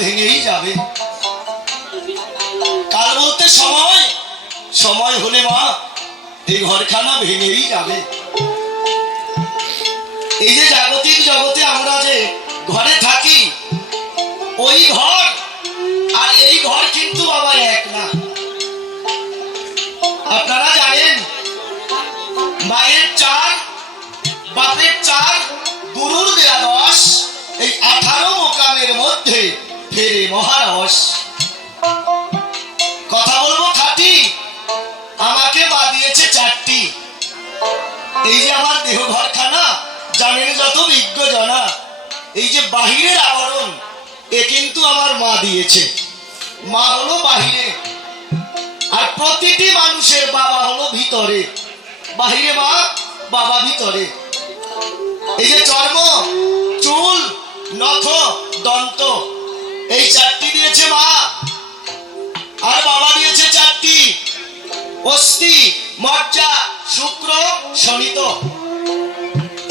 ভেঙেই যাবে। কাল বলতে সময় সময় হলে মা এই ঘরখানা ভেঙেই যাবে। এই যে জাগতিক জগতে আমরা যে ঘরে থাকি, ওই ঘর, আর এই ঘর কিন্তু বাবা এক না। আপনারা জানেন, মায়ের চার, বাপের চার, গুরুর দেয়া দশ এই আঠারো মোকামের মধ্যে ফেরে মহারস কথা বলব খাটি? আমাকে মা দিয়েছে চারটি। এই যে আমার দেহ ঘরখানা জানেন যত বিজ্ঞ জনা, এই যে বাহিরের আবরণ, এ কিন্তু আমার মা দিয়েছে। মা হলো বাহিরে। আর প্রতিটি মানুষের বাবা হলো ভিতরে। বাহিরে মা, বাবা ভিতরে। এই যে চর্ম, চুল, নখ, দন্ত এই চারটি দিয়েছে মা। আর বাবা দিয়েছে চারটি। অস্থি, মজ্জা, শুক্র, শনিত।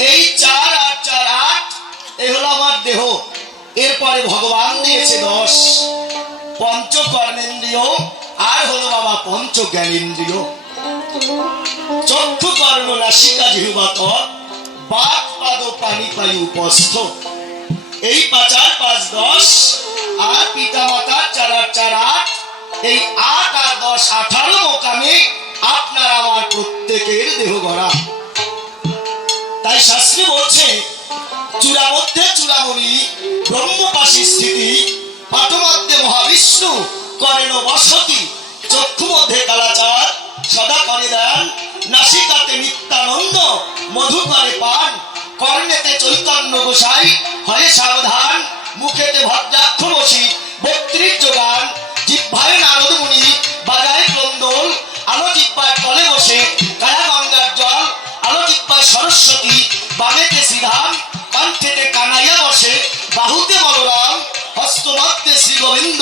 এই চার আর চার আট এই হলো আমার দেহ। এরপরে ভগবান দিয়েছে দশ। পঞ্চ কর্মেন্দ্রিয় আর হলো বাবা পঞ্চ জ্ঞানেন্দ্রিয় চক্ষু কর্ণ নাসিকা জিহুবা তৎ বাক পাদ পানি পাই উপস্থ। এই পাঁচ আর পাঁচ দশ, আর পিতা মাতার চার আর চার আট এই আট আর দশ আঠারো মোকামে আপনার আমার প্রত্যেকের দেহ গড়া। তাই শাস্ত্রী বলছে, চূড়া মধ্যে চূড়ামণি, ব্রহ্মপাশী স্থিতি পাঠমধ্যে মহাবিষ্ণু, করেন বসতি, চক্ষু মধ্যে কালাচার সদা করে দেন, নাসিকাতে নিত্যানন্দ, মধু করে পান কর্ণেতে চৈতন্য গোসাই, হয় সাবধান, মুখেতে ভদ্রাক্ষ বসি বত্রিশ যোগান, জিহ্বায় নারদ মুনি, বাজায় ক্রন্দল আলো জিহ্বায় তলে বসে, কায়া গঙ্গার জল আলো জিহ্বায় সরস্বতী, বামেতে শ্রীধাম, কণ্ঠেতে কানাইয়া বসে, বাহুতে বলরাম হস্তমধ্যে শ্রী গোবিন্দ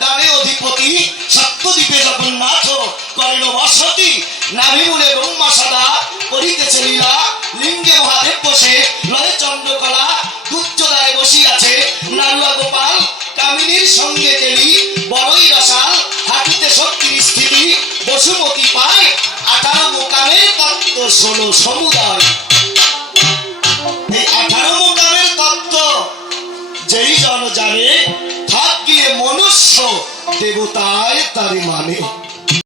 ডানে অধিপতি সত্যদ্বীপে জগন্নাথ, করেন বসতি নাভিমূলে দুচ্চদায় বসিয়াছে নারুয়া গোপাল, কামিনীর সঙ্গে গেলি। বড়ই রসাল, হাঁটুতে শক্তির স্থিতি বসুমতি পায় আঠারো মোকামের তত্ত্ব ষোলো সমুদায়। এই আঠারো মোকামের তত্ত্ব যেই জন জানে, থাক গিয়ে মনুষ্য, দেবতায় তারি মানে।